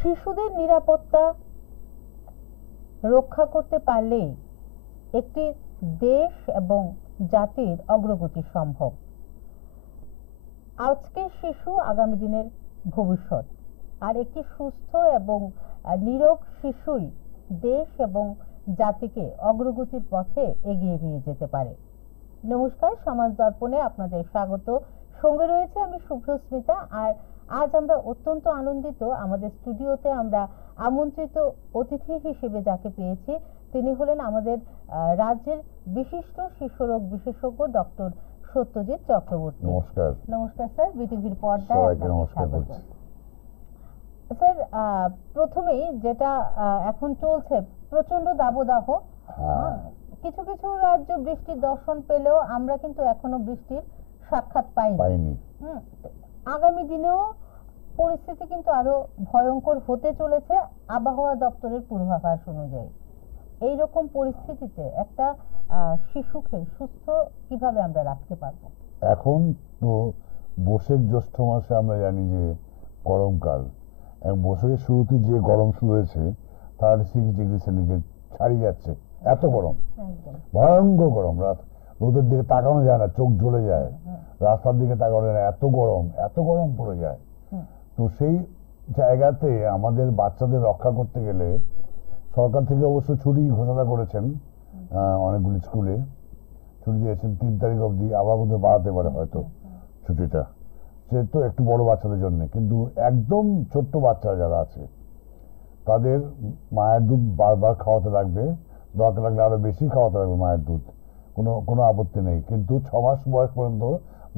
শিশুদের নিরাপত্তা রক্ষা করতে পারলেই একটি দেশ এবং জাতির অগ্রগতি সম্ভব। আজকের শিশু আগামী দিনের ভবিষ্যৎ, আর একটি সুস্থ এবং নীরোগ শিশুই দেশ এবং জাতিকে অগ্রগতির পথে এগিয়ে নিয়ে যেতে পারে। নমস্কার, সমাজ দর্পণে আপনাদের স্বাগত। সঙ্গে রয়েছে আমি শুভ্রস্মিতা। আর আজ আমরা অত্যন্ত আনন্দিত, আমাদের স্টুডিওতে আমরা আমন্ত্রিত অতিথি হিসেবে যাকে পেয়েছি তিনি হলেন আমাদের রাজ্যের বিশিষ্ট শিশুরোগ বিশেষজ্ঞ ডক্টর সত্যজিৎ চক্রবর্তী। নমস্কার। নমস্কার স্যার, বিটিভির পর্দায় আপনাকে স্বাগত। স্যার, প্রথমেই যেটা এখন চলছে প্রচন্ড দাবদাহ, কিছু কিছু রাজ্য বৃষ্টির দর্শন পেলেও আমরা কিন্তু এখনো বৃষ্টির সাক্ষাৎ পাইনি। আগামী দিনেও পরিস্থিতি কিন্তু আরো ভয়ঙ্কর হতে চলেছে আবহাওয়া দপ্তরের পূর্বাভাস অনুযায়ী। এইরকম পরিস্থিতিতে একটা শিশুকে সুস্থ কিভাবে আমরা রাখতে পারবো? এখন তো বৈশাখ জ্যৈষ্ঠ মাসে আমরা জানি যে গরমকাল, বৈশাখের শুরুতে যে গরম শুরু হয়েছে 36°C ছাড়িয়ে যাচ্ছে। এত গরম, ভয়ঙ্কর গরম, রোদের দিকে তাকানো যায় না, চোখ জ্বলে যায়, রাস্তার দিকে তাকানো যায় না, এত গরম পড়ে যায়। তো সেই জায়গাতে আমাদের বাচ্চাদের রক্ষা করতে গেলে সরকার থেকে অবশ্য ছুটি ঘোষণা করেছেন, অনেকগুলি স্কুলে ছুটি দিয়েছেন 3 তারিখ অবধি, আবার বোধহয় বাড়াতে পারে হয়তো ছুটিটা, সে তো একটু বড় বাচ্চাদের জন্য। কিন্তু একদম ছোট্ট বাচ্চা যারা আছে তাদের মায়ের দুধ বারবার খাওয়াতে লাগবে, দরকার লাগলে আরো বেশি খাওয়াতে লাগবে মায়ের দুধ, কোনো আপত্তি নেই। কিন্তু 6 মাস বয়স পর্যন্ত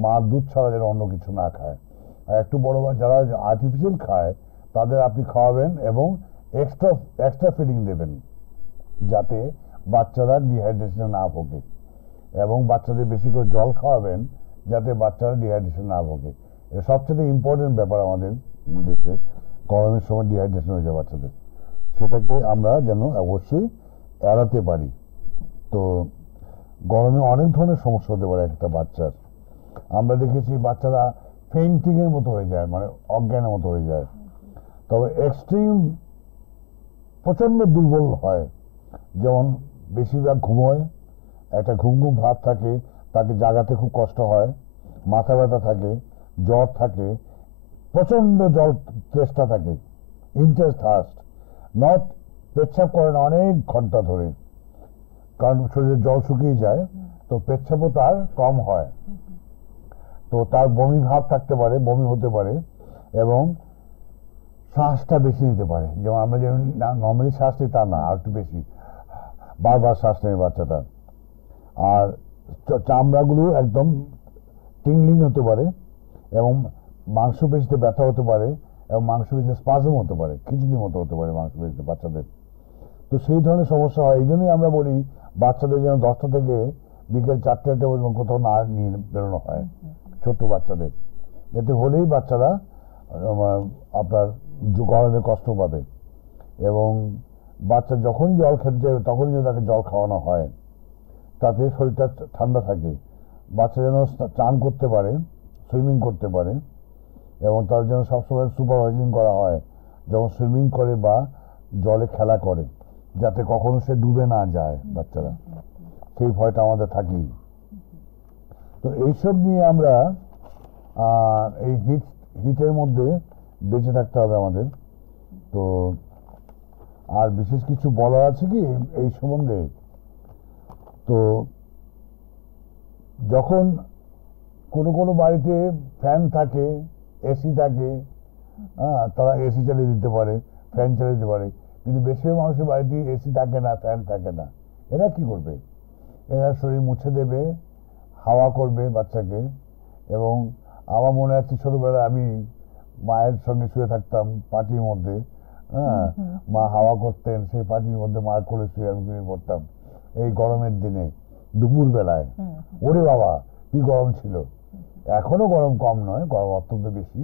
মার দুধ ছাড়া যেন অন্য কিছু না খায়। আর একটু বড় যারা আর্টিফিশিয়াল খায় তাদের আপনি খাওয়াবেন এবং এক্সট্রা ফিডিং দেবেন, যাতে বাচ্চারা ডিহাইড্রেশনে না ভোগে, এবং বাচ্চাদের বেশি করে জল খাওয়াবেন যাতে বাচ্চারা ডিহাইড্রেশন না ভোগে। এটা সবচেয়ে ইম্পর্টেন্ট ব্যাপার আমাদের দেশে। গরমের সময় ডিহাইড্রেশন হয়ে যায় বাচ্চাদের, সেটাকে আমরা যেন অবশ্যই এড়াতে পারি। তো গরমে অনেক ধরনের সমস্যা হতে পারে একটা বাচ্চার। আমরা দেখেছি বাচ্চারা ফেইন্টিং এর মতো হয়ে যায়, মানে অজ্ঞানের মতো হয়ে যায়। তবে এক্সট্রিম প্রচন্ড দুর্বল হয়, যেমন বেশিরভাগ ঘুমোয়, একটা ঘুম ভাব থাকে, তাকে জাগাতে খুব কষ্ট হয়, মাথা ব্যথা থাকে, জ্বর থাকে, প্রচন্ড জল তেষ্টা থাকে, ইন্টেন্স থার্স্ট, নট পেচ্ছাপ করে না অনেক ঘন্টা ধরে, কারণ শরীরে জল শুকিয়ে যায়, তো পেচ্ছাপও তার কম হয়। তো তার বমি ভাব থাকতে পারে, বমি হতে পারে, এবং শ্বাসটা বেশি নিতে পারে। যেমন আমরা যেমন নর্মালি শ্বাস নিই তা না, আর একটু বেশি বারবার শ্বাস নেয় বাচ্চাটা। আর চামড়াগুলো একদম টিংলিং হতে পারে, এবং মাংসপেশিতে ব্যথা হতে পারে, এবং মাংসপেশিতে স্পাজম হতে পারে, খিচুড়ির মতো হতে পারে মাংসপেশিতে বাচ্চাদের। তো সেই ধরনের সমস্যা হয়। এই জন্যই আমরা বলি বাচ্চাদের যেন 10টা থেকে বিকেল 4টা পর্যন্ত কোথাও না নিয়ে বেরোনো হয় ছোট্ট বাচ্চাদের। এতে হলেই বাচ্চারা আপনার গরমে কষ্ট পাবে, এবং বাচ্চা যখনই জল খেতে চাইবে তখনই যদি তাকে জল খাওয়ানো হয় তাতে শরীরটা ঠান্ডা থাকে। বাচ্চা যেন চান করতে পারে, সুইমিং করতে পারে, এবং তার জন্য সবসময় সুপারভাইজিং করা হয় যখন সুইমিং করে বা জলে খেলা করে, যাতে কখনো সে ডুবে না যায় বাচ্চারা, সেই ভয়টা আমাদের থাকেই। তো এইসব নিয়ে আমরা এই হিটের মধ্যে বেঁচে থাকতে হবে আমাদের। তো আর বিশেষ কিছু বলার আছে কি এই সম্বন্ধে? তো যখন কোনো বাড়িতে ফ্যান থাকে, এসি থাকে, তারা এসি চালিয়ে দিতে পারে, ফ্যান চালিয়ে দিতে পারে, কিন্তু বেশিরভাগ মানুষের বাড়িতে এসি থাকে না, ফ্যান থাকে না। এরা কি করবে? এরা শরীর মুছে দেবে, হাওয়া করবে বাচ্চাকে। এবং আমার মনে আছে ছোটবেলায় আমি মায়ের সঙ্গে শুয়ে থাকতাম পাটির মধ্যে, মা হাওয়া করতেন, সেই পাটির মধ্যে মার কোলে শুয়ে আমি ঘুমিয়ে পড়তাম এই গরমের দিনে দুপুর বেলায়। ওরে বাবা কি গরম ছিল! এখনো গরম কম নয়, গরম অত্যন্ত বেশি।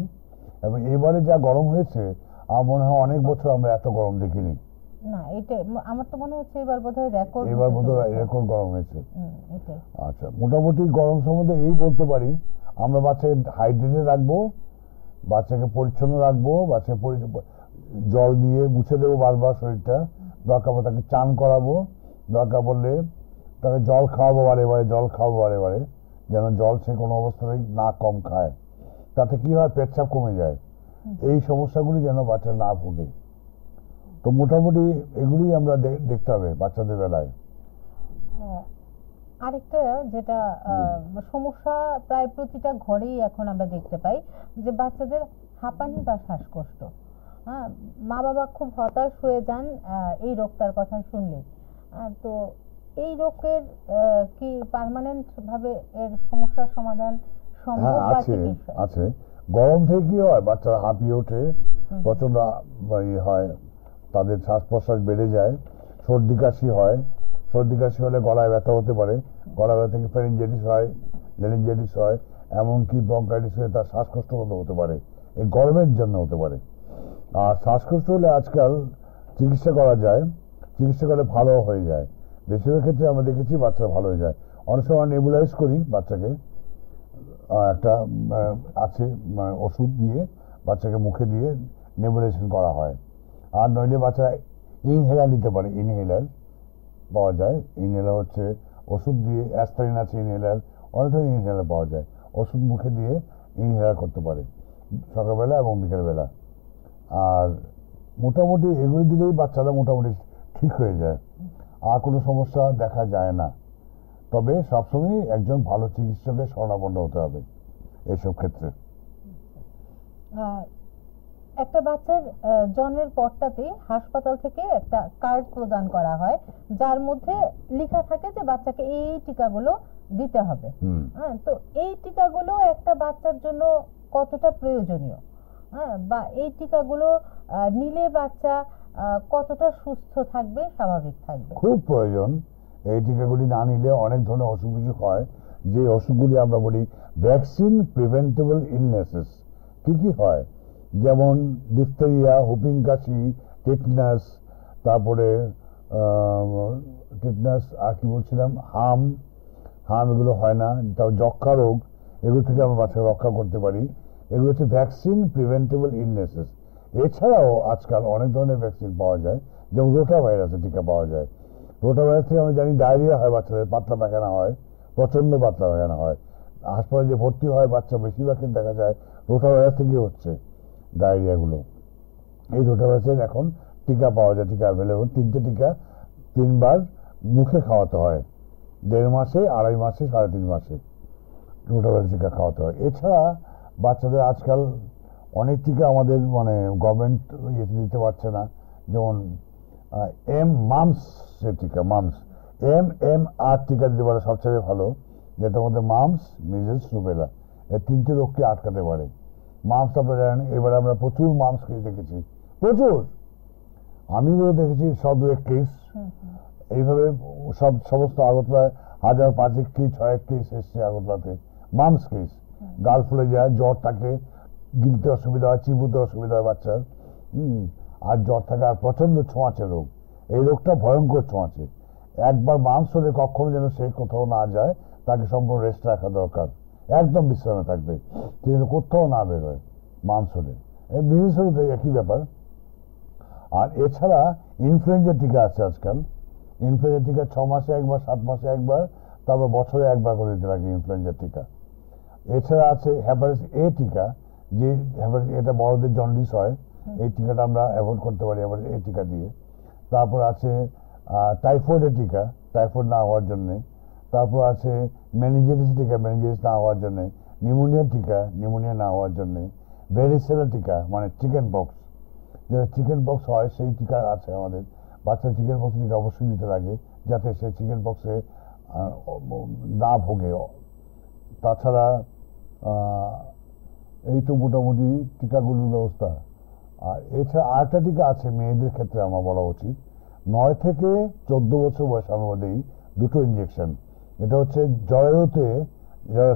এবং এবারে যা গরম হয়েছে আমার মনে হয় অনেক বছর আমরা এত গরম দেখিনি। না, এটাই আমার তো মনে হচ্ছে এবার বোধহয় রেকর্ড গরম হয়েছে। আচ্ছা, মোটামুটি গরম সম্বন্ধে এই বলতে পারি, আমরা বাচ্চাকে হাইড্রেটেড রাখবো, বাচ্চাকে পরিচ্ছন্ন রাখবো, জল দিয়ে মুছে দেবো বারবার শরীরটা, দরকার পড়লে তাকে চান করাবো, দরকার পড়লে তাকে জল খাওয়াবো বারে বারে, জল খাওয়াবো বারে বারে, যেন জল সে কোনো অবস্থাতেই না কম খায়। তাতে কি হয়, পেচ্ছাপ কমে যায়। এই সমস্যাগুলি যেন বাচ্চা না ভোগে। তো মোটামুটি এগুলি আমরা দেখতে হবে বাচ্চাদের বেলায়। আরেকটা যেটা সমস্যা প্রায় প্রতিটা ঘরেই এখন আমরা দেখতে পাই, যে বাচ্চাদের হাঁপানি বা শ্বাসকষ্ট। হ্যাঁ, মা বাবা খুব হতাশ হয়ে যান এই রোগটার কথা শুনলে। তো এই রোগের কি পার্মানেন্ট ভাবে এর সমস্যার সমাধান সম্ভব? আছে আছে। গরম থেকে কি হয়, বাচ্চারা হাঁপিয়ে ওঠে, প্রচন্ড ইয়ে হয়, তাদের শ্বাস প্রশ্বাস বেড়ে যায়, সর্দি কাশি হয়। সর্দি কাশি হলে গলায় ব্যথা হতে পারে, গলা ব্যথা থেকে ফ্যারিঞ্জাইটিস হয়, লেরিঞ্জাইটিস হয়, এমনকি ব্রঙ্কাইটিস হয়ে তার শ্বাসকষ্ট হতে পারে। এই গরমের জন্য হতে পারে। আর শ্বাসকষ্ট হলে আজকাল চিকিৎসা করা যায়, চিকিৎসা করলে ভালো হয়ে যায়। বেশিরভাগ ক্ষেত্রে আমরা দেখেছি বাচ্চারা ভালো হয়ে যায়। অনেক সময় নেবুলাইজ করি বাচ্চাকে, একটা আছে ওষুধ দিয়ে বাচ্চাকে মুখে দিয়ে নেবুলাইজেশন করা হয়। আর নইলে বাচ্চা ইনহেলার নিতে পারে, ইনহেলার পাওয়া যায়। ইনহেলার হচ্ছে ওষুধ দিয়ে, অ্যাসপিরিন আছে ইনহেলার, অনেক ধরনের ইনহেলার পাওয়া যায়। ওষুধ মুখে দিয়ে ইনহেলার করতে পারে সকালবেলা এবং বিকেলবেলা। আর মোটামুটি এগুলি দিলেই বাচ্চারা মোটামুটি ঠিক হয়ে যায়, আর কোনো সমস্যা দেখা যায় না। তবে সবসময় একজন ভালো চিকিৎসকের শরণাপন্ন হতে হবে এইসব ক্ষেত্রে। একটা বাচ্চার জন্মের পরটাতে হাসপাতাল থেকে একটা কার্ড প্রদান করা হয়, যার মধ্যে লেখা থাকে যে বাচ্চাকে এই টিকাগুলো দিতে হবে। হ্যাঁ, তো এই টিকাগুলো একটা বাচ্চার জন্য কতটা প্রয়োজনীয়, হ্যাঁ, বা এই টিকাগুলো নিলে বাচ্চা কতটা সুস্থ থাকবে, স্বাভাবিক থাকবে? খুব প্রয়োজন। এই টিকাগুলি না নিলে অনেক ধরনের অসুখ বিসুখ হয়, যে অসুখগুলি আমরা বলি ভ্যাকসিন প্রিভেন্টেবল ইলনেসেস। কি কি হয়, যেমন ডিফথেরিয়া, হুপিং কাশি, টিটনাস, তারপরে টিটনাস, আর কি বলছিলাম, হাম, এগুলো হয় না। তারপর যক্ষা রোগ, এগুলো থেকে আমরা বাচ্চাকে রক্ষা করতে পারি। এগুলো হচ্ছে ভ্যাকসিন প্রিভেন্টেবল ইলনেসেস। এছাড়াও আজকাল অনেক ধরনের ভ্যাকসিন পাওয়া যায়, যেমন রোটা ভাইরাসের টিকা পাওয়া যায়। রোটা ভাইরাস থেকে আমরা জানি ডায়রিয়া হয়, বাচ্চাদের পাতলা পায়খানা হয়, প্রচন্ড পাতলা পায়খানা হয়। হাসপাতালে যে ভর্তি হয় বাচ্চা, বেশিরভাগ কিন্তু দেখা যায় রোটা ভাইরাস থেকে হচ্ছে ডায়রিয়াগুলো। এই রোটা ভাইরাসের এখন টিকা পাওয়া যায়, টিকা অ্যাভেলেবল। 3টে টিকা 3বার মুখে খাওয়াতে হয়, 1.5 মাসে, 2.5 মাসে, 3.5 মাসে রোটা ভাইরাস টিকা খাওয়াতে হয়। এছাড়া বাচ্চাদের আজকাল অনেক টিকা আমাদের গভর্নমেন্ট ইয়েতে দিতে পারছে না, যেমন মামসের টিকা, MMR টিকা দিতে পারে সবচেয়ে ভালো, যেটার মধ্যে মামস, মিজেলস, রুবেলা এই 3টে রোগকে আটকাতে পারে। মামস আপনারা জানেন, এবার আমরা প্রচুর মামস কেস দেখেছি, প্রচুর। আমিও দেখেছি 100-2 কেস এইভাবে, সমস্ত আগরতলায় 1000-5 কি 6 কেস এসছে আগরতলাতে মামস কেস। গাল ফুলে যায়, জ্বর থাকে, গিলতে অসুবিধা হয়, চিবুতে অসুবিধা হয় বাচ্চার। আর জ্বর থাকে, আর প্রচন্ড ছোঁয়াচে রোগ। এই রোগটা ভয়ঙ্কর ছোঁয়াচে। একবার মামস হলে কখনো যেন সে কোথাও না যায়, তাকে সম্পূর্ণ রেস্ট রাখা দরকার, একদম বিশ্রামে থাকবে, সে যেন কোথাও না বেরোয় মামস হলে। বিশেষ হলে একই ব্যাপার। আর এছাড়া ইনফ্লুয়েঞ্জা টিকা আছে আজকাল। ইনফ্লুয়েঞ্জা টিকা 6 মাসে একবার, 7 মাসে একবার, তারপর বছরে একবার করে দিতে লাগে ইনফ্লুয়েঞ্জা টিকা। এছাড়া আছে হ্যাপাটাইটিস এ টিকা, যে এটা বড়দের জন্ডিস হয়, এই টিকাটা আমরা অ্যাভয়েড করতে পারি হ্যাপাটাইটিস এ টিকা দিয়ে। তারপর আছে টাইফয়েডের টিকা, টাইফয়েড না হওয়ার জন্যে। তারপর আছে মেনিঞ্জাইটিস টিকা, মেনিঞ্জাইটিস না হওয়ার জন্যে। নিউমোনিয়া টিকা, নিউমোনিয়া না হওয়ার জন্যে। ভ্যারিসেলা টিকা, মানে চিকেন পক্স, যেটা চিকেন পক্স হয় সেই টিকা আছে আমাদের। বাচ্চা চিকেন পক্স টিকা অবশ্যই দিতে লাগে, যাতে সে চিকেন পক্সে না ভোগে। তাছাড়া এই তো মোটামুটি টিকাগুলোর ব্যবস্থা। আর এছাড়া আরেকটা টিকা আছে মেয়েদের ক্ষেত্রে আমার বলা উচিত, 9 থেকে 14 বছর বয়সের মধ্যেই 2টো ইঞ্জেকশন। এটা হচ্ছে জরায়ুতে,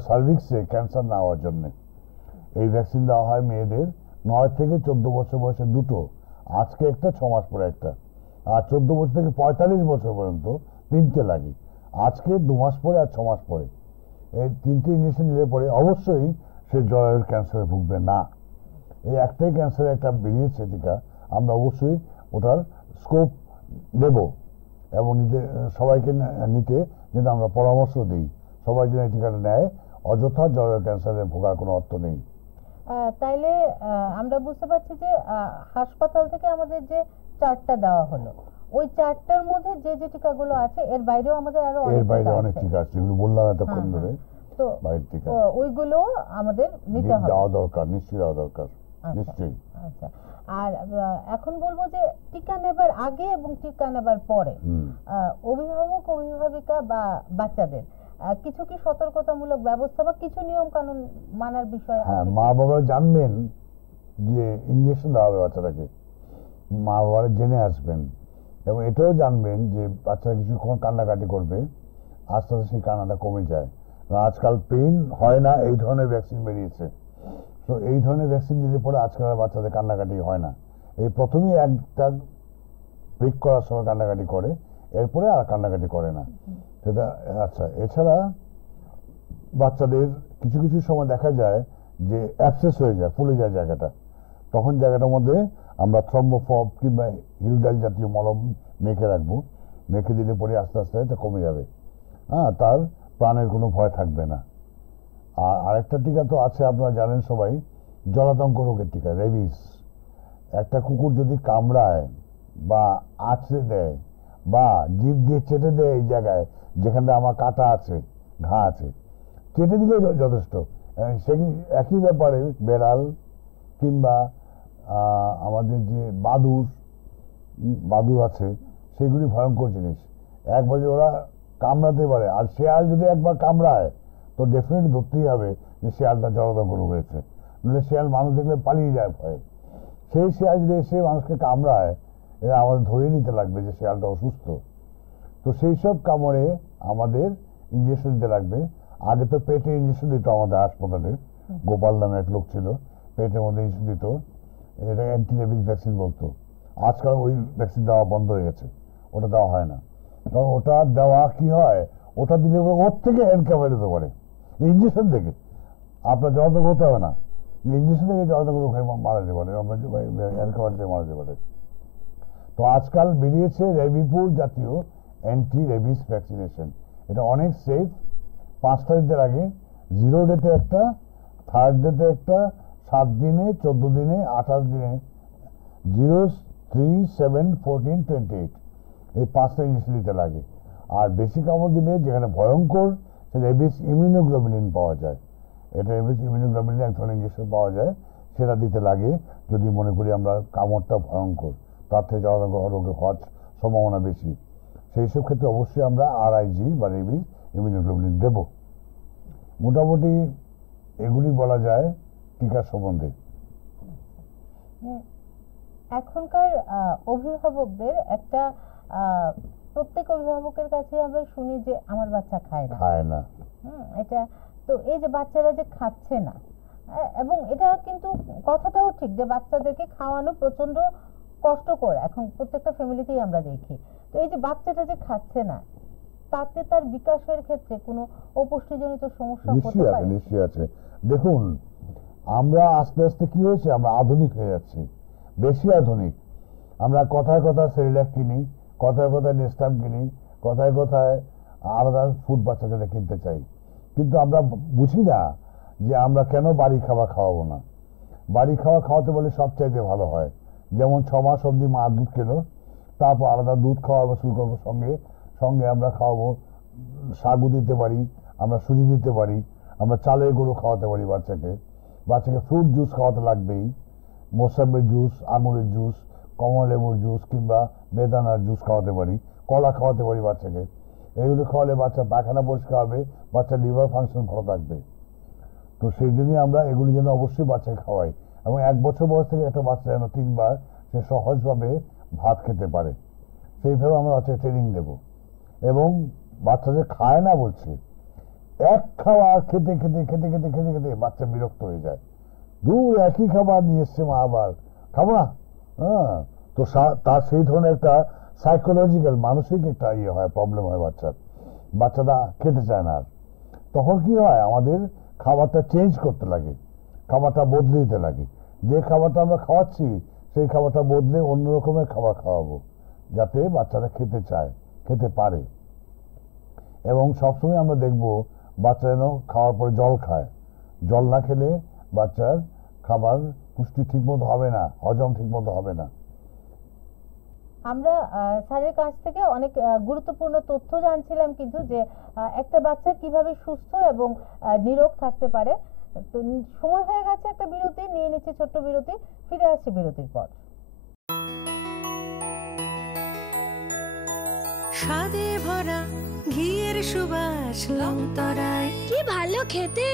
সার্ভিক্সে ক্যান্সার না হওয়ার জন্য এই ভ্যাকসিন দেওয়া হয় মেয়েদের। 9 থেকে 14 বছর বয়সে 2টো, আজকে একটা, 6 মাস পরে একটা। আর 14 বছর থেকে 45 বছর পর্যন্ত 3টে লাগে, আজকে 2 মাস পরে আর 6 মাস পরে। এই 3টে ইঞ্জেকশন নিলে পরে অবশ্যই সে জরায়ুর ক্যান্সারে ভুগবে না। এই একটাই ক্যান্সারের একটা বেরিয়েছে টিকা, আমরা অবশ্যই ওটার স্কোপ নেব এবং সবাইকে নিতে যেন আমরা পরামর্শ দিই, সবাই যেন এই টিকাটা নেয়, অযথা জরায়ু ক্যান্সারে ভোগার কোনো অর্থ নেই। তাইলে আমরা বুঝতে পারছি যে হাসপাতাল থেকে আমাদের যে চার্টটা দেওয়া হলো, ওই চার্টটার মধ্যে যে যে টিকাগুলো আছে এর বাইরেও আমাদের আরো অনেক টিকা আছে, যেগুলো বললাম এতক্ষণ ধরে। তো বাইরের টিকা ওইগুলো আমাদের নিতে হবে, দেওয়া দরকার, নিশ্চয়ই দেওয়া দরকার, নিশ্চয়ই। আচ্ছা, আর এখন বলবো যে টিকা নেবার আগে এবং টিকা নেবার পরে অভিভাবক অভিভাবিকা বা বাচ্চাদের কিছু কি সতর্কতামূলক ব্যবস্থা বা কিছু নিয়ম কানুন মানার বিষয় আছে? হ্যাঁ, মা বাবা জানবেন যে ইঞ্জেকশন দেওয়া হবে বাচ্চাটাকে, মা বাবারা জেনে আসবেন এবং এটাও জানবেন যে বাচ্চারা কিছুক্ষণ কান্নাকাটি করবে, আস্তে আস্তে সেই কান্নাটা কমে যায়। আজকাল পেইন হয় না এই ধরনের ভ্যাকসিন বেরিয়েছে, তো এই ধরনের ভ্যাকসিন দিলে পরে আজকাল বাচ্চাদের কান্নাকাটি হয় না। এই প্রথমেই একটা প্রিক করার সময় কান্নাকাটি করে, এরপরে আর কান্নাকাটি করে না সেটা। আচ্ছা, এছাড়া বাচ্চাদের কিছু কিছু সময় দেখা যায় যে অ্যাবসেস হয়ে যায়, ফুলে যায় জায়গাটা, তখন জায়গাটার মধ্যে আমরা থ্রম্বোফব কিংবা হিউডাল জাতীয় মলম মেখে রাখবো, মেখে দিলে পরে আস্তে আস্তে এটা কমে যাবে। তার প্রাণের কোনো ভয় থাকবে না। আর আরেকটা টিকা তো আছে, আপনারা জানেন সবাই, জলাতঙ্ক রোগের টিকা, রেবিস। একটা কুকুর যদি কামড়ায় বা আঁচড়ে দেয় বা জিভ দিয়ে চেটে দেয় এই জায়গায় যেখানটা আমার কাটা আছে, ঘা আছে, চেটে দিলেও যথেষ্ট। সে একই ব্যাপারে বেড়াল কিংবা আমাদের যে বাদুর আছে, সেগুলি ভয়ঙ্কর জিনিস। একবার যে ওরা কামড়াতে পারে, আর শেয়াল যদি একবার কামড়ায় তো ডেফিনেটলি ধরতেই হবে যে শেয়ালটা জলাতঙ্ক রোগ হয়েছে, নইলে শেয়াল মানুষ দেখলে পালিয়ে যায় ভয়ে। সেই শেয়াল যদি এসে মানুষকে কামড়ায়, এরা আমাদের ধরে নিতে লাগবে যে শেয়ালটা অসুস্থ। তো সেই সব কামড়ে আমাদের ইঞ্জেকশন দিতে লাগবে। আগে তো পেটে ইঞ্জেকশন দিত আমাদের হাসপাতালে, গোপাল নামে এক লোক ছিল, পেটের মধ্যে ইঞ্জেকশন দিত, এটা অ্যান্টি রেবিস ভ্যাকসিন বলতো। আজকাল ওই ভ্যাকসিন দেওয়া বন্ধ হয়ে গেছে, ওটা দেওয়া হয় না। কারণ ওটা দেওয়া কি হয়, ওটা দিলে ওর থেকে এনকাভার হতে পারে, ইঞ্জেকশন থেকে আপনার জলাতঙ্ক হতে হবে না, ইঞ্জেকশন থেকে জলাতঙ্ক রোগ হয়ে মারা যেতে পারে, এনকাভার থেকে মারা যেতে পারে। তো আজকাল বেরিয়েছে রেবিপুর জাতীয় অ্যান্টি রেবিস ভ্যাকসিনেশন, এটা অনেক সেফ। 5টা দিতে আগে 0 ডেতে একটা, 3rd ডেতে একটা, 7 দিনে, 14 দিনে, 28 দিনে, 0, 3, 7, 14, 28, এই 5টা ইঞ্জেকশন দিতে লাগে। আর বেশি কামড় দিলে যেখানে ভয়ঙ্কর, সে রেবিস ইমিউনোগ্লোবুলিন পাওয়া যায়, এটা রেবিস ইমিউনোগ্লোবুলিন এক ধরনের ইঞ্জেকশন পাওয়া যায়, সেটা দিতে লাগে যদি মনে করি আমরা কামড়টা ভয়ঙ্কর, তার থেকে জলাতঙ্ক রোগে হওয়ার সম্ভাবনা বেশি। সেই সব ক্ষেত্রে অবশ্যই আমরা RIG বা রেবিস ইমিউনোগ্লোবুলিন দেব। মোটামুটি এগুলি বলা যায় টিকার সম্বন্ধে। এখনকার অভিভাবকদের একটা প্রত্যেক অভিভাবকের কাছে আমরা শুনি যে আমার বাচ্চা খায় না। এটা তো এই যে বাচ্চারা যে খাচ্ছে না, এবং এটা কিন্তু কথাটাও ঠিক যে বাচ্চাদেরকে খাওয়ানো প্রচন্ড কষ্টকর এখন প্রত্যেকটা ফ্যামিলিতেই আমরা দেখি। তো এই যে বাচ্চাটা যে খাচ্ছে না, তাতে তার বিকাশের ক্ষেত্রে কোনো অপুষ্টিজনিত সমস্যা হতে পারে? নিশ্চয়ই আছে। দেখুন, আমরা আস্তে আস্তে কি হয়েছে, আমরা আধুনিক হয়ে যাচ্ছি, বেশি আধুনিক। আমরা কথায় কথায় সেরিল্যাক কিনি, কথায় কথায় নেস্টাম কিনি, কথায় কথায় আলাদা ফুড বাচ্চার জন্য কিনতে চাই, কিন্তু আমরা বুঝি না যে আমরা কেন বাড়ি খাবার খাওয়াবো না। বাড়ি খাওয়াতে বলে সবচাইতে ভালো হয়। যেমন 6 মাস অবধি মা দুধ খেলো, তারপর আলাদা দুধ খাওয়াবো শুরু করবো, সঙ্গে সঙ্গে আমরা খাওয়াবো, সাগু দিতে পারি, আমরা সুজি দিতে পারি, আমরা চালের গুঁড়ো খাওয়াতে পারি বাচ্চাকে ফ্রুট জুস খাওয়াতে লাগবেই, মৌসুমের জুস, আঙুরের জুস, কমলা লেবুর জুস কিংবা বেদানার জুস খাওয়াতে পারি, কলা খাওয়াতে পারি বাচ্চাকে। এইগুলো খাওয়ালে বাচ্চা পায়খানা পরিষ্কার হবে, বাচ্চার লিভার ফাংশন ভালো থাকবে। তো সেই জন্যই আমরা এগুলি যেন অবশ্যই বাচ্চাকে খাওয়াই, এবং 1 বছর বয়স থেকে একটা বাচ্চা যেন 3 বার সে সহজভাবে ভাত খেতে পারে, সেইভাবে আমরা বাচ্চাকে ট্রেনিং দেব। এবং বাচ্চা যে খায় না বলছে, এক খাবার খেতে খেতে খেতে খেতে খেতে খেতে বাচ্চা বিরক্ত হয়ে যায়, দূর একই খাবার নিয়ে এসছে মা, আবার খাবো না। তো তার সেই ধরনের একটা সাইকোলজিক্যাল মানসিক একটা হয়, প্রবলেম হয় বাচ্চাটা খেতে চায় না। আর তখন কি হয়, আমাদের খাবারটা চেঞ্জ করতে লাগে, খাবারটা বদলে দিতে লাগে। যে খাবারটা আমরা খাওয়াচ্ছি সেই খাবারটা বদলে অন্য রকমের খাবার খাওয়াবো, যাতে বাচ্চারা খেতে চায়, খেতে পারে। এবং সবসময় আমরা দেখব বাচ্চা যেন খাওয়ার পরে জল খায়। জল না খেলে বাচ্চার খাবার পুষ্টি ঠিকমতো হবে না, হজম ঠিকমতো হবে না। আমরা স্যারের কাছ থেকে অনেক গুরুত্বপূর্ণ তথ্য জানছিলাম, কিন্তু যে একটা বাচ্চা কিভাবে সুস্থ এবং নিরোগ থাকতে পারে। তো সময় হয়ে গেছে একটা বিরতি, নিয়ে নিচ্ছে ছোট্ট বিরতি, ফিরে আসছে বিরতির পর। স্বাদে ভরা ঘিয়ের সুবাস লংতরায়, কি ভালো খেতে।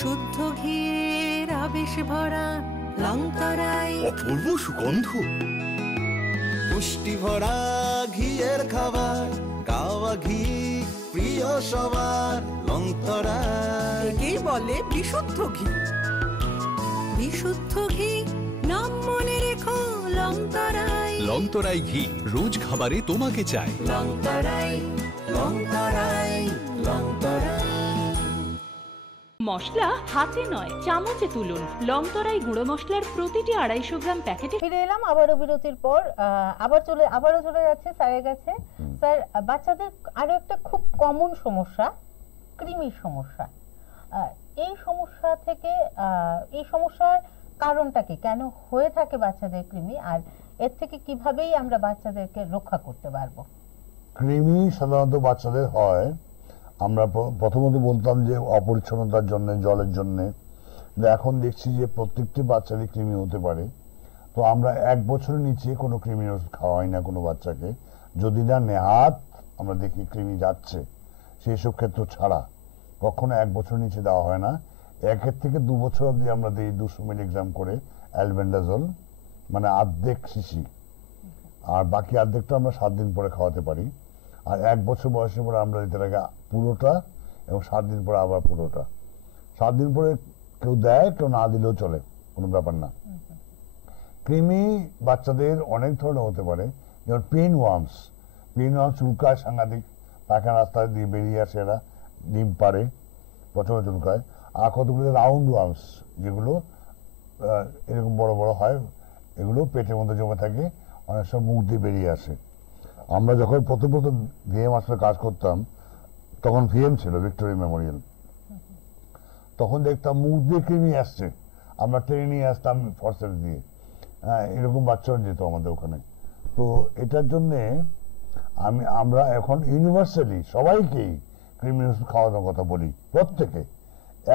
শুদ্ধ ঘিয়ের আবেশ ভরা লংতরায়, অপূর্ব সুগন্ধ, পুষ্টি ভরা ঘিয়ের খাবার, গাওয়া ঘি প্রিয় সবার লংতরায়। একেই বলে বিশুদ্ধ ঘি। বিশুদ্ধ ঘি নাম মনে রেখো লংতরায়। লংতরাই ঘি রোজ খাবারে তোমাকে চাই। লংতরায়, লংতরায়, লংতরায়। মশলা হাতে নয় চামচে তুলুন। লংতরাই গুঁড়ো মশলার প্রতিটি 250 গ্রাম প্যাকেটে। ফিরে এলাম আবারও বিরতির পর। আবারও চলে যাচ্ছে স্যারের কাছে। স্যার, বাচ্চাদের আরো একটা খুব কমন সমস্যা কৃমির সমস্যা। এই সমস্যা থেকে এই সমস্যার কারণটা কি, কেন হয়ে থাকে বাচ্চাদের কৃমি, আর এর থেকে কিভাবেই আমরা বাচ্চাদেরকে রক্ষা করতে পারবো? কৃমি সাধারণত বাচ্চাদের হয়, আমরা প্রথমত বলতাম যে অপরিচ্ছন্নতার জন্য, জলের জন্য, এখন দেখছি যে প্রত্যেকটি বাচ্চারই কৃমি হতে পারে। তো আমরা 1 বছরের নিচে কোনো কৃমির ওষুধ খাওয়াই না কোনো বাচ্চাকে, যদি না নেহাত আমরা দেখি কৃমি যাচ্ছে, সেই সব ক্ষেত্র ছাড়া কখনো 1 বছরের নিচে দেওয়া হয় না। 1 থেকে 2 বছর অবধি আমরা দিই 200 মিলিগ্রাম করে অ্যালবেন্ডাজল, মানে অর্ধেক শিশি, আর বাকি অর্ধেকটা আমরা 7 দিন পরে খাওয়াতে পারি। আর 1 বছর বয়সের পরে আমরা দিতে লাগে পুরোটা, এবং 7 দিন পরে আবার পুরোটা। 7 দিন পরে কেউ দেয়, কেউ না দিলেও চলে, কোনো ব্যাপার না। কৃমি বাচ্চাদের অনেক ধরনের হতে পারে, যেমন পেন ওয়ার্মস চুলকায় সাংঘাতিক, পায়খানা রাস্তা দিয়ে বেরিয়ে আসে, এরা ডিম পারে, প্রথমে চুলকায়। আর কতগুলো রাউন্ড ওয়ার্মস, যেগুলো এরকম বড় বড় হয়, এগুলো পেটের মধ্যে জমে থাকে, অনেক সময় মুখ দিয়ে বেরিয়ে আসে। আমরা যখন প্রথম ভিএম হাসপাতালে কাজ করতাম, তখন ভিএম ছিল ভিক্টোরিয়া মেমোরিয়াল, তখন দেখতাম মুখ দিয়ে কৃমি আসছে, আমরা টেনে নিয়ে আসতাম ফর্সেপ দিয়ে। হ্যাঁ, এরকম বাচ্চাও যেত আমাদের ওখানে। তো এটার জন্যে আমরা এখন ইউনিভার্সালি সবাইকেই কৃমি ওষুধ খাওয়ানোর কথা বলি, প্রত্যেকে।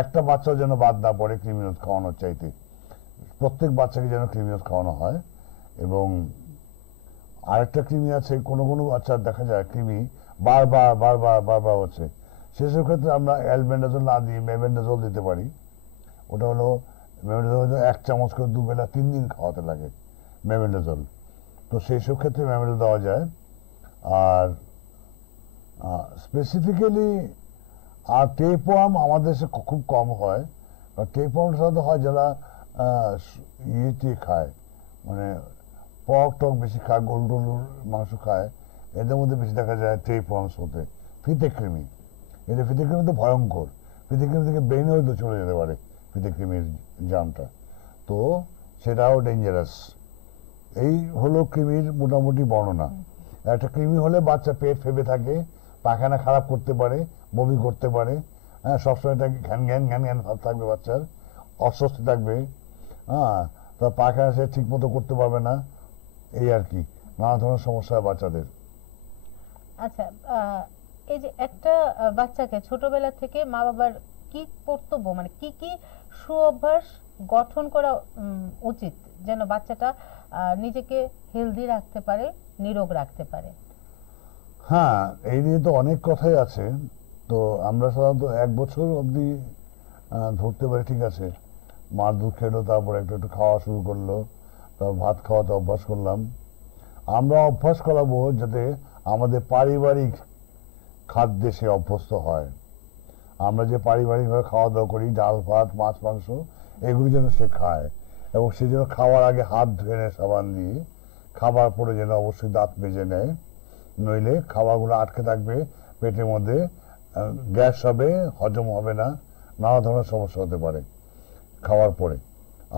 একটা বাচ্চা যেন বাদ না পড়ে কৃমি ওষুধ খাওয়ানোর চাইতে, প্রত্যেক বাচ্চাকে যেন কৃমি ওষুধ খাওয়ানো হয়। এবং আরেকটা কৃমি আছে, কোনো কোনো বাচ্চার দেখা যায় কৃমি বারবার হচ্ছে, সেসব ক্ষেত্রে আমরা অ্যালবেন্ডাজল না দিয়ে মেবেন্ডাজল দিতে পারি। ওটা হলো মেবেন্ডাজল 1 চামচ করে 2 বেলা 3 দিন খাওয়াতে লাগে মেবেন্ডাজল। তো সেই সব ক্ষেত্রে মেবেন্ডাজল দেওয়া যায়। আর স্পেসিফিক্যালি আর টেপওয়ার্ম আমাদের দেশে খুব কম হয়। টেপওয়ার্ম সাধারণত হয় যারা ইয়েটি খায়, মানে পক টক বেশি খায়, গরুর মাংস খায়, এদের মধ্যে বেশি দেখা যায় টেপওয়ার্মস হতে। ফিতে কৃমি, ফিতে কৃমি তো ভয়ঙ্কর, ফিতে কৃমি থেকে ব্রেনেও তো চলে যেতে পারে ফিতে কৃমির জামটা, তো সেটাও ডেঞ্জারাস। এই হলো কৃমির মোটামুটি বর্ণনা। একটা কৃমি হলে বাচ্চা পেট ফেপে থাকে, পায়খানা খারাপ করতে পারে, বমি করতে পারে, হ্যাঁ, সবসময় ঘ্যান ঘ্যান ভাব থাকবে, বাচ্চার অস্বস্তি থাকবে, হ্যাঁ, তার পায়খানা সে ঠিক মতো করতে পারবে না, এই আর কি নানা ধরনের সমস্যা বাচ্চাদের। আচ্ছা, এই যে একটা বাচ্চাকে ছোটবেলা থেকে মা বাবার কি কর্তব্য, মানে কি কি সুঅভ্যাস গঠন করা উচিত, যেন বাচ্চাটা নিজেকে হেলদি রাখতে পারে, নিরোগ রাখতে পারে? হ্যাঁ, এই নিয়ে তো অনেক কথাই আছে। তো আমরা সাধারণত 1 বছর অবধি ধরতে পারি, ঠিক আছে, মার দুধ খেলো, তারপর একটু খাওয়া শুরু করলো, তারপর ভাত খাওয়াতে অভ্যাস করলাম। আমরা অভ্যাস করাবো যাতে আমাদের পারিবারিক খাদ্যে সে অভ্যস্ত হয়। আমরা যে পারিবারিকভাবে খাওয়া দাওয়া করি, ডাল ভাত মাছ মাংস, এগুলি যেন সে খায়, এবং সে যেন খাওয়ার আগে হাত ধুয়ে নেয় সাবান দিয়ে, খাবার পরে যেন অবশ্যই দাঁত মেজে নেয়, নইলে খাবারগুলো আটকে থাকবে পেটের মধ্যে, গ্যাস হবে, হজম হবে না, নানা ধরনের সমস্যা হতে পারে খাওয়ার পরে।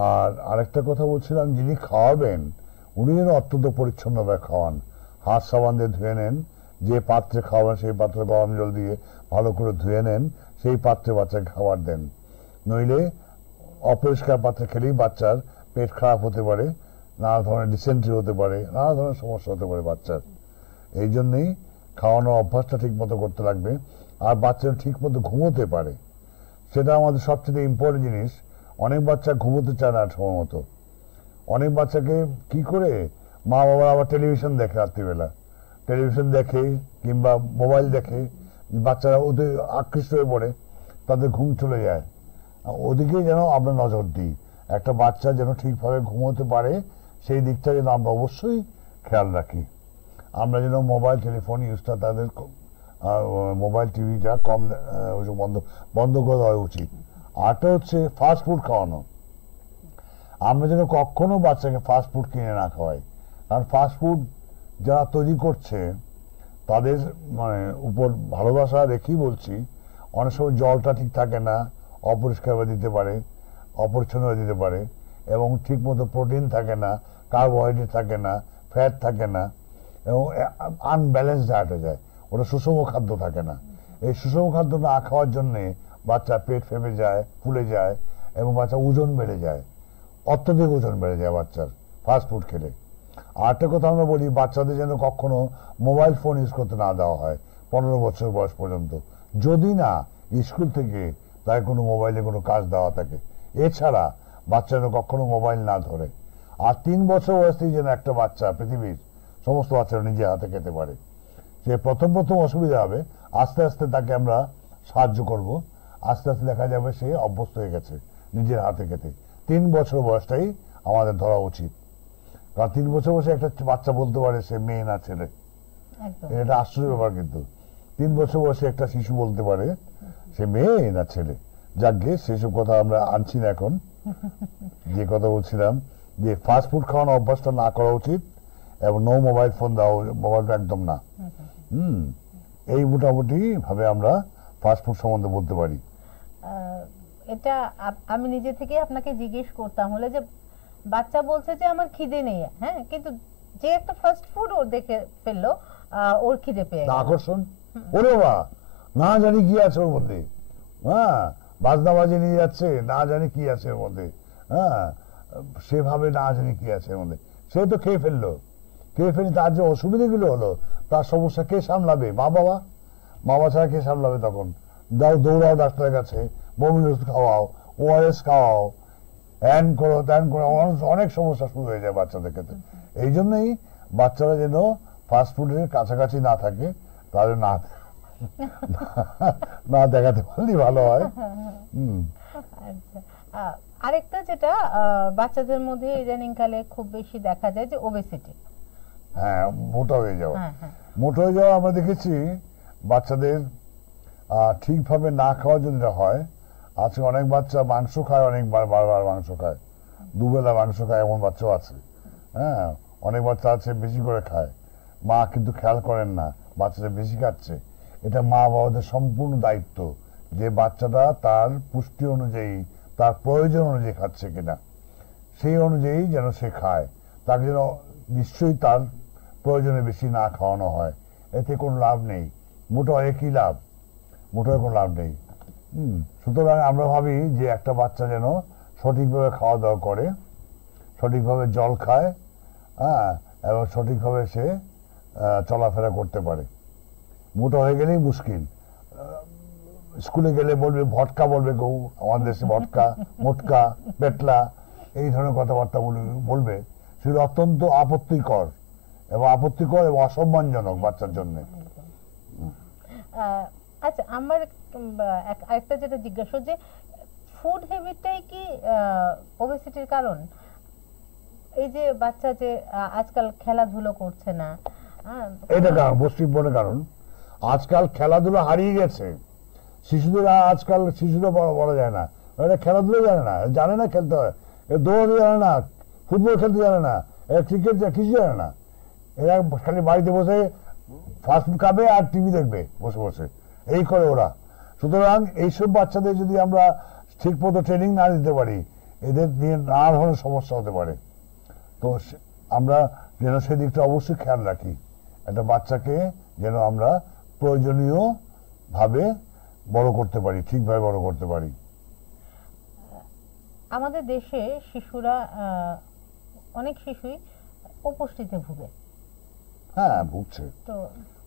আর আরেকটা কথা বলছিলাম, যিনি খাওয়াবেন উনি যেন অত্যন্ত পরিচ্ছন্নভাবে খাওয়ান, হাত সাবান দিয়ে ধুয়ে নেন, যে পাত্রে খাওয়াবেন সেই পাত্রে গরম জল দিয়ে ভালো করে ধুয়ে নেন, সেই পাত্রে বাচ্চাকে খাবার দেন। নইলে অপরিষ্কার পাত্রে খেলেই বাচ্চার পেট খারাপ হতে পারে, নানা ধরনের ডিসেন্ট্রি হতে পারে, নানা ধরনের সমস্যা হতে পারে বাচ্চার। এই জন্যেই খাওয়ানোর অভ্যাসটা ঠিক মতো করতে লাগবে। আর বাচ্চা ঠিক মতো ঘুমোতে পারে, সেটা আমাদের সবচেয়ে ইম্পর্টেন্ট জিনিস। অনেক বাচ্চা ঘুমোতে চায় না সময় মতো। অনেক বাচ্চাকে কি করে মা বাবা আবার টেলিভিশন দেখে, রাত্রিবেলা টেলিভিশন দেখে কিংবা মোবাইল দেখে, বাচ্চারা ওদের আকৃষ্ট হয়ে পড়ে, তাদের ঘুম চলে যায়। ওদিকে যেন আমরা নজর দিই, একটা বাচ্চা যেন ঠিকভাবে ঘুমোতে পারে সেই দিকটা যেন আমরা অবশ্যই খেয়াল রাখি। আমরা যেন মোবাইল টেলিফোন ইউজটা, তাদের মোবাইল টিভিটা কম বন্ধ করে দেওয়া উচিত। আরটা হচ্ছে ফাস্ট ফুড খাওয়ানো। আমরা যেন কখনো বাচ্চাকে ফাস্ট ফুড কিনে না খাওয়াই, কারণ ফাস্ট ফুড যারা তৈরি করছে তাদের মানে উপর ভালোবাসা রেখেই বলছি, অনেক সময় জলটা ঠিক থাকে না, অপরিষ্কার হয়ে দিতে পারে, অপরিচ্ছন্ন হয়ে দিতে পারে, এবং ঠিক মতো প্রোটিন থাকে না, কার্বোহাইড্রেট থাকে না, ফ্যাট থাকে না, এবং আনব্যালেন্স ডায়েট হয়ে যায়, ওটা সুষম খাদ্য থাকে না। এই সুষম খাদ্য না খাওয়ার জন্যে বাচ্চা পেট ফেপে যায়, ফুলে যায়, এবং বাচ্চা ওজন বেড়ে যায়, অত্যধিক ওজন বেড়ে যায় বাচ্চার ফাস্ট ফুড খেলে। আরেকটা কথা আমরা বলি, বাচ্চাদের যেন কখনো মোবাইল ফোন ইউজ করতে না দেওয়া হয় 15 বছর বয়স পর্যন্ত, যদি না স্কুল থেকে তাই কোনো মোবাইলে কোনো কাজ দেওয়া থাকে। এছাড়া বাচ্চা যেন কখনো মোবাইল না ধরে। আর 3 বছর বয়স থেকে যেন একটা বাচ্চা পৃথিবীর সমস্ত বাচ্চারা নিজে হাতে খেতে পারে। সে প্রথম অসুবিধা হবে, আস্তে আস্তে তাকে আমরা সাহায্য করব, আস্তে আস্তে দেখা যাবে সে অভ্যস্ত হয়ে গেছে নিজের হাতে খেতে। 3 বছর বয়সটাই আমাদের ধরা উচিত, কারণ 3 বছর বয়সে একটা বাচ্চা বলতে পারে সে মেয়ে না ছেলে। এটা আশ্চর্য ব্যাপার, কিন্তু 3 বছর বয়সে একটা শিশু বলতে পারে সে মেয়ে না ছেলে। যাকে সেসব কথা আমরা আনছি না এখন। যে কথা বলছিলাম যে ফাস্ট ফুড খাওয়ানোর অভ্যাসটা না করা উচিত, এবং নো মোবাইল ফোন দেওয়া, মোবাইলটা একদম না। এই মোটামুটি ভাবে আমরা ফাস্ট ফুড সম্বন্ধে বলতে পারি। এটা আমি নিজে থেকে আপনাকে জিজ্ঞেস করতাম হলে যে বাচ্চা বলছে যে আমার খিদে নেই, হ্যাঁ, কিন্তু যে একটা ফাস্ট ফুড ওর দেখে ফেললো, ওর খিদে পেয়ে গেল, আকর্ষণ, ওরে বাহ, না জানি কি আছে ওর মধ্যে, হ্যাঁ, বাজনা বাজে নিয়ে যাচ্ছে, না জানি কি আছে ওর মধ্যে, হ্যাঁ, সেভাবে না জানি কি আছে ওর মধ্যে, সে তো খেয়ে ফেললো, তার যে অসুবিধাগুলো হলো, তার সমস্যা কে সামলাবে? মা বাবা ছাড়া কে সামলাবে? তখন দৌড়াও ডাক্তারের কাছে, বমির ওষুধ খাওয়াও, ORS খাওয়াও, হ্যান করো ত্যান করো, অনেক সমস্যা শুরু হয়ে যায় বাচ্চাদের ক্ষেত্রে। এই জন্যই বাচ্চারা যেন ফাস্ট ফুডের কাছাকাছি না থাকে, তাদের না দেখাতে পারলেই ভালো হয়। আরেকটা যেটা বাচ্চাদের মধ্যে ইদানিং কালে খুব বেশি দেখা যায় যে ওবেসিটি, হ্যাঁ, মোটা হয়ে যাওয়া। মোটা হয়ে যাওয়া আমরা দেখেছি বাচ্চাদের ঠিকভাবে না খাওয়ার জন্য হয়। আজকে অনেক বাচ্চা মাংস খায়, অনেকবার বারবার মাংস খায়, দুবেলা মাংস খায়, এমন বাচ্চাও আছে। হ্যাঁ, অনেক বাচ্চা আছে বেশি করে খায়, মা কিন্তু খেয়াল করেন না বাচ্চাটা বেশি খাচ্ছে। এটা মা বাবাদের সম্পূর্ণ দায়িত্ব যে বাচ্চাটা তার পুষ্টি অনুযায়ী, তার প্রয়োজন অনুযায়ী খাচ্ছে কিনা, সেই অনুযায়ী যেন সে খায়। তাকে যেন নিশ্চয়ই তার প্রয়োজনে বেশি না খাওয়ানো হয়, এতে কোনো লাভ নেই। মোটা হয়ে কি লাভ? মোটা হয়ে কোনো লাভ নেই। সুতরাং আমরা ভাবি যে একটা বাচ্চা যেন সঠিকভাবে খাওয়া দাওয়া করে, সঠিকভাবে জল খায়, হ্যাঁ, এবং সঠিকভাবে সে চলাফেরা করতে পারে। মোটা হয়ে গেলেই মুশকিল। স্কুলে গেলে বলবে ভটকা, বলবে কেউ, আমাদের দেশে ভটকা, মোটকা, পেটলা, এই ধরনের কথাবার্তা বলবে, সেটা অত্যন্ত আপত্তিকর এবং অসম্মানজনক বাচ্চার জন্য। আচ্ছা, আমার আরেকটা যেটা জিজ্ঞাসা, যে ফুড হ্যাবিটটাই কি ওবেসিটির কারণ? এই যে বাচ্চা যে আজকাল খেলাধুলো করছে না, এটা কারণ, পুষ্টির কারণ। আজকাল খেলাধুলা হারিয়ে গেছে। শিশুরা আজকাল, শিশুরা বলা যায় না, এরা খেলাধুলো জানে না খেলতে হয়, দৌড়াতে জানে না, ফুটবল খেলতে জানে না, এরা ক্রিকেট কিছু জানে না। এরা খালি বাড়িতে বসে ফাস্টফুড খাবে আর টিভি দেখবে বসে বসে, এই করে ওরা। সুতরাং এইসব বাচ্চাদের যদি আমরা ঠিক মতো ট্রেনিং না দিতে পারি, এদের নিয়ে নানা ধরনের সমস্যা হতে পারে। তো আমরা যেন সেদিকটা অবশ্যই খেয়াল রাখি, একটা বাচ্চাকে যেন আমরা প্রয়োজনীয় ভাবে বড় করতে পারি, ঠিকভাবে বড় করতে পারি। আমাদের দেশে শিশুরা অনেক শিশুই অপুষ্টিতে ভুগে। হ্যাঁ, ভুগছে, তো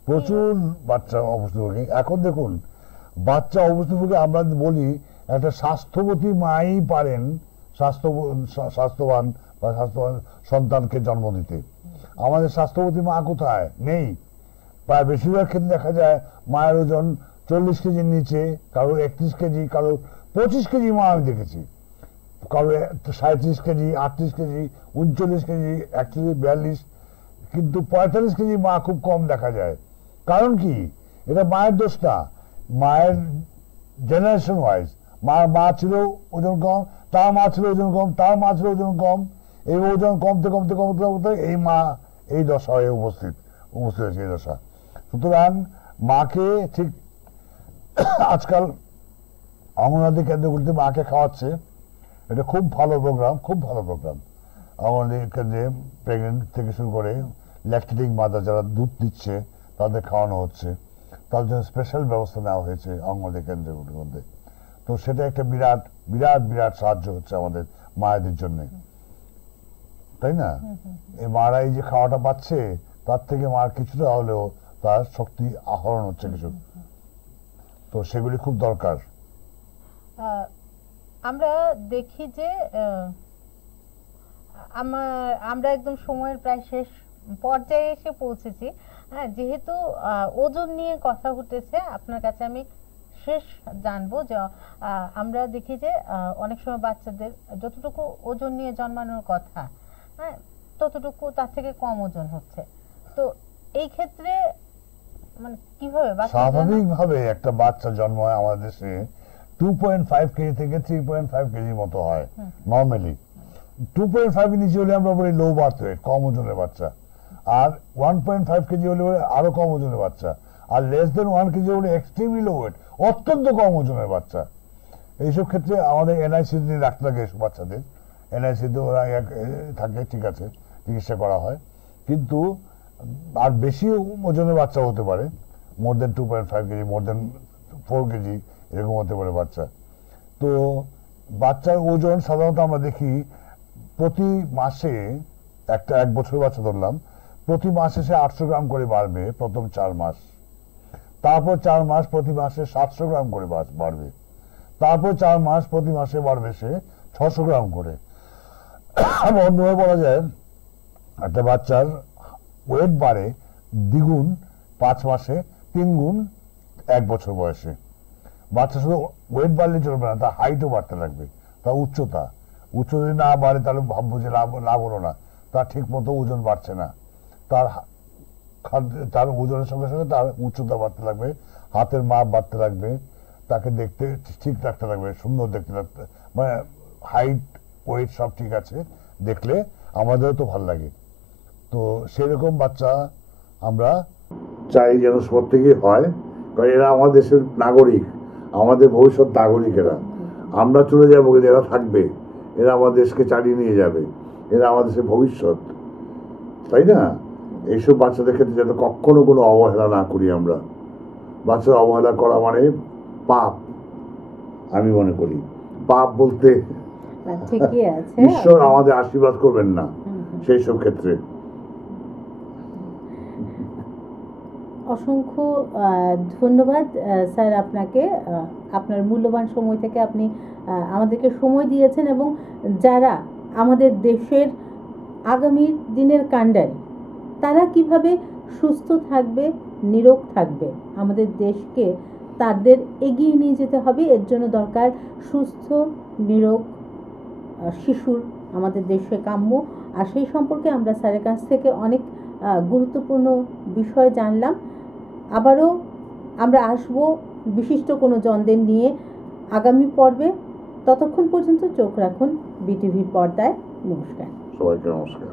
প্রচুর বাচ্চা অপুষ্টি ভোগে। এখন দেখুন, বাচ্চা অপুষ্টি ভোগে, আমরা বলি একটা স্বাস্থ্যবতী মাই পারেন স্বাস্থ্যবান বা স্বাস্থ্যবান সন্তানকে জন্ম দিতে। আমাদের স্বাস্থ্যবতী মা কোথায়? নেই। প্রায় বেশিরভাগ ক্ষেত্রে দেখা যায় মায়ের ওজন 40 কেজির নিচে, কারো 31 কেজি, কারো 25 কেজি মা আমি দেখেছি, কারো 37 কেজি, 38 কেজি, 39 কেজি, 41, 42, কিন্তু 45 কেজি মা খুব কম দেখা যায়। কারণ কি? এটা মায়ের দোষ না, মায়ের জেনারেশন ওয়াইজ মা ছিল ওজন কম, তার মা ছিল ওজন কম, তার মা ছিল ওজন কম, এই ওজন কমতে কমতে কমতে কমতে এই মা এই দশা হয়ে উপস্থিত হয়েছে, এই দশা। সুতরাং মাকে ঠিক আজকাল অঙ্গনওয়াড়ি কেন্দ্রগুলিতে মাকে খাওয়াচ্ছে, এটা খুব ভালো প্রোগ্রাম, খুব ভালো প্রোগ্রাম। অঙ্গনওয়াড়ি কেন্দ্রে প্রেগনেন্ট থেকে শুরু করে ল্যাকটেটিং মাদার যারা দুধ দিচ্ছে তাদের খাওয়ানো হচ্ছে, তার জন্য স্পেশাল ব্যবস্থা নেওয়া হয়েছে অঙ্গনওয়াড়ি কেন্দ্রগুলির মধ্যে। তো সেটা একটা বিরাট বিরাট বিরাট সাহায্য হচ্ছে আমাদের মায়েদের জন্য, তাই না? এই মারা এই যে খাওয়াটা পাচ্ছে, তার থেকে মার কিছুটা হলেও তার শক্তি আহরণ হচ্ছে কিছু, তো সেগুলি খুব দরকার। আমরা দেখি যে আমরা একদম সময়ের প্রায় শেষ পর্যায়ে এসে পৌঁছেছি। হ্যাঁ, যেহেতু ওজন নিয়ে কথা উঠেছে, আপনার কাছে আমি শেষ জানবো যে আমরা দেখি যে অনেক সময় বাচ্চাদের যতটুকু ওজন নিয়ে জন্মানোর কথা, হ্যাঁ, ততটুকু তার থেকে কম ওজন হচ্ছে। তো এই ক্ষেত্রে মানে কিভাবে স্বাভাবিকভাবে একটা বাচ্চা জন্ম হয় আমাদের দেশে 2.5 কেজি থেকে 3.5 কেজির মতো হয় নর্মালি। 2.5 নিচে হলে আমরা বলি লো বার্থ ওয়েট, কম ওজনের বাচ্চা, আর 1.5 কেজি হলে আরো কম ওজনের বাচ্চা, আর লেস দেন 1 কেজি হলে এক্সট্রিমলি লো ওয়েট, অত্যন্ত কম ওজনের বাচ্চা। এইসব ক্ষেত্রে আমাদের এনআইসিতে রাখতে লাগে এসব বাচ্চাদের, এনআইসিতে ওরা থাকে, ঠিক আছে, চিকিৎসা করা হয়। কিন্তু আর বেশি ওজনের বাচ্চা হতে পারে, মোর দেন 2.5 কেজি, মোর দেন 4 কেজি, এরকম হতে পারে বাচ্চা। তো বাচ্চার ওজন সাধারণত আমরা দেখি প্রতি মাসে, এক বছর বাচ্চা ধরলাম, প্রতি মাসে সে 800 গ্রাম করে বাড়বে প্রথম 4 মাস, তারপর 4 মাস প্রতি মাসে 700 গ্রাম করে বাড়বে, তারপর 4 মাস প্রতি মাসে বাড়বে সে 600 গ্রাম করে। অন্যভাবে বলা যায় একটা বাচ্চার ওয়েট বাড়ে দ্বিগুণ 5 মাসে, 3 গুণ 1 বছর বয়সে। বাচ্চা শুধু ওয়েট বাড়লে চলবে না, তার হাইটও বাড়তে লাগবে, তার উচ্চতা যদি না বাড়ে তাহলে ভাববো যে লাভ হলো না, তার ঠিক মতো ওজন বাড়ছে না, তার ওজনের সঙ্গে সঙ্গে তার উচ্চতা বাড়তে লাগবে, হাতের মাপ বাড়তে লাগবে, তাকে দেখতে ঠিক রাখতে লাগবে, সুন্দর দেখতে লাগবে, মানে হাইট ওয়েট সব ঠিক আছে দেখলে আমাদেরও তো ভালো লাগে। তো সেরকম বাচ্চা আমরা চাই যেন প্রত্যেকেই হয়, কারণ এরা আমাদের দেশের নাগরিক, আমাদের ভবিষ্যৎ নাগরিক। আমরা চলে যাবো কিন্তু এরা থাকবে, এরা আমাদের দেশকে চালিয়ে নিয়ে যাবে, এরা আমাদের দেশের ভবিষ্যৎ, তাই না? এইসব বাচ্চাদের ক্ষেত্রে যেন কখনো কোনো অবহেলা না করি আমরা। বাচ্চার অবহেলা করা মানে পাপ, আমি মনে করি। পাপ বলতে ঠিকই আছে, ঈশ্বর আমাদের আশীর্বাদ করবেন না সেই সব ক্ষেত্রে। অসংখ্য ধন্যবাদ স্যার আপনাকে, আপনার মূল্যবান সময় থেকে আপনি আমাদেরকে সময় দিয়েছেন, এবং যারা আমাদের দেশের আগামী দিনের কাণ্ডারি, তারা কিভাবে সুস্থ থাকবে, নিরোগ থাকবে, আমাদের দেশকে তাদের এগিয়ে নিয়ে যেতে হবে। এর জন্য দরকার সুস্থ নিরোগ শিশুর আমাদের দেশে কাম্য। আর সেই সম্পর্কে আমরা স্যারের কাছ থেকে অনেক গুরুত্বপূর্ণ বিষয় জানলাম। আবারও আমরা আসব বিশিষ্ট কোনো জনদের নিয়ে আগামী পর্বে। ততক্ষণ পর্যন্ত চোখ রাখুন বিটিভির পর্দায়। নমস্কার। সবাইকে নমস্কার।